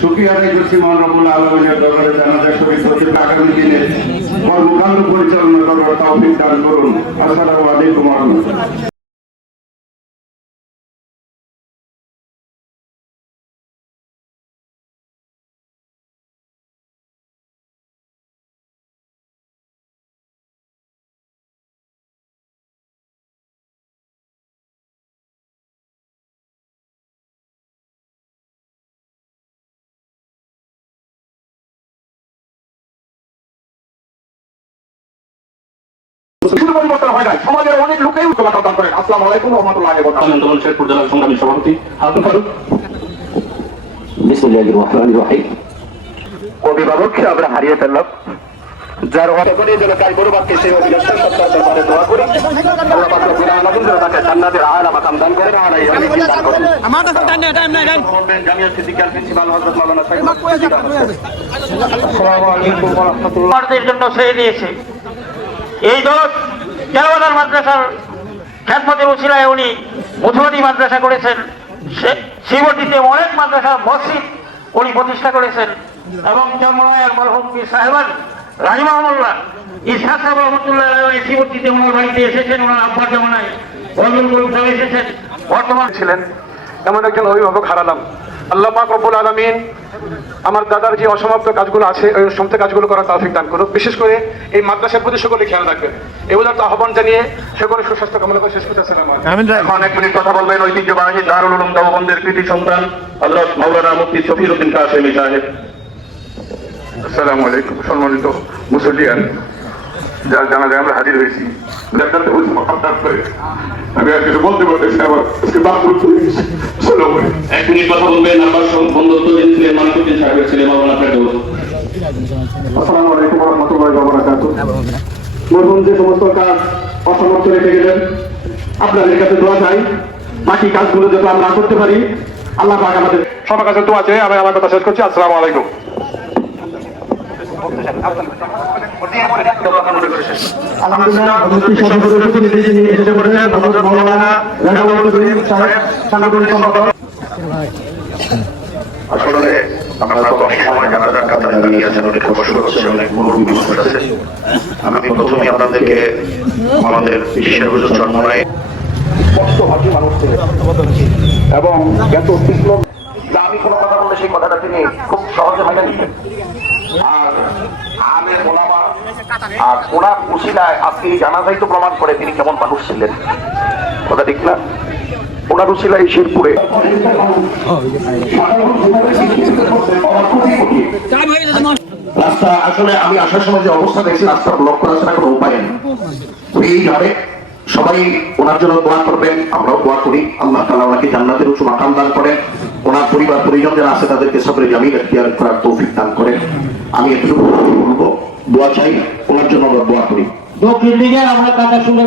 সুখী আদায় করছি মহানবুল আলমের দরবারে জানাজা শরীফ হতে আগামী দিনে। কর্মকাণ্ড পরিচালনা করার তৌফিক দান করুন। আসসালামু আলাইকুম ওয়া পরিবর্তন হয় নাই। সমাজের অনেক লোকেই উত্তম দান করেন। আসসালামু আলাইকুম রহমতুল্লাহ আনন্দমন শেরপুর জেলার সংগ্রামী সভাপতি হাতুন ফারুক। বিসমুল্লাহির রহমানির রহিম। অভিভাবককে আমরা হারিয়ে ফেললাম। যার অনেক করে যেন তার গরুবাদকে সেই অভিলাষের সত্তার ব্যাপারে দোয়া করি। আল্লাহ পাক রব্বুল আলামিন যেন তাকে জান্নাতের আলা মাকাম দান করেন আর এই দান করেন। আমার কাছে টাইম নেই টাইম নেই টাইম। জামিয়া সিদ্দিকার প্রিন্সিপাল হযরত মাওলানা সাইদ আসসালামু আলাইকুম ওয়া রাহমাতুল্লাহ। জন্য ছেড়ে দিয়েছে। এই দল কেরাবাদার মাদ্রাসার খ্যাতমতের উচিলায় উনি মধুমতি মাদ্রাসা করেছেন। শিবটিতে অনেক মাদ্রাসা, মসজিদ উনি প্রতিষ্ঠা করেছেন। এবং চন্দ্রমায়ের মরহুম পীর সাহেবান রাহিমাহুল্লাহ ইসহাক সাহেব রহমতুল্লাহ শিবটিতে ওনার বাড়িতে এসেছেন। ওনার আব্বার জমানায় গরু এসেছেন। বর্তমান ছিলেন। এমন একজন অভিভাবক হারালাম। আল্লাহ পাক রব্বুল আলামিন আমার দাদার যে অসমাপ্ত কাজগুলো আছে ওই সমাপ্ত কাজগুলো করার তৌফিক দান করুক। বিশেষ করে এই মাদ্রাসার প্রতি সকলে খেয়াল রাখবেন। এগুলোর তো আহ্বান জানিয়ে সকলে সুস্বাস্থ্য কামনা করে শেষ করতে এখন এক মিনিট কথা বলবেন ঐতিহ্যবাহী দারুল উলুম দেওবন্দের কৃতি সন্তান হযরত মাওলানা মুফতি শফির উদ্দিন কাসেমি সাহেব। আসসালামু আলাইকুম। সম্মানিত মুসলিয়ান যার জানা যায় আমরা হাজির হয়েছি। আমি আর কিছু বলতে পারতেছি আমার এক মিনিট কথা বলবেন আব্বার বন্ধুত্ব ছিলেন মানকুদ্দিন সাহেবের ছেলে মাওলানা ফেরদৌস আসসালামু আলাইকুম রাহমাতুল্লাহি ওয়া বারাকাতুহু। মরহুম যে সমস্ত কাজ অসমাপ্ত রেখে গেলেন আপনাদের কাছে দোয়া চাই। বাকি কাজগুলো যাতে আমরা করতে পারি আল্লাহ পাক আমাদের সবার কাছে তো আছে আমি আমার কথা শেষ করছি আসসালামু আলাইকুম। আলহামদুলিল্লাহ আসলে তো অনেক সময় আছেন, অনেক কষ্ট অনেক মুরব্বী আছে আমি প্রথমে আপনাদেরকে আমাদের বিশ্বের এবং আমি কোনো কথা বললে সেই কথাটা তিনি খুব সহজে মেনে নিতেন। আর আমের ওলামা ওনার আজকে এই জানাজাই তো প্রমাণ করে তিনি কেমন মানুষ ছিলেন। কথা ঠিক না? ওনার উশিলায় এই গেছে রাস্তা, আসলে আমি আসার সময় যে অবস্থা দেখছি, রাস্তা ব্লক করা ছাড়া কোনো উপায় নেই। এইভাবে সবাই ওনার জন্য দোয়া করবেন, আমরাও দোয়া করি। আল্লাহ তালা ওনাকে জান্নাতের উঁচু মাকাম দান করেন। ওনার পরিবার, পরিজন যারা আছে, তাদেরকে সবরে জামিন এখতিয়ার করার তৌফিক দান করেন। আমি একটু বলব, দোয়া চাই, ওনার জন্য আমরা দোয়া করি। দক্ষিণ দিকে আমরা কথা শুনে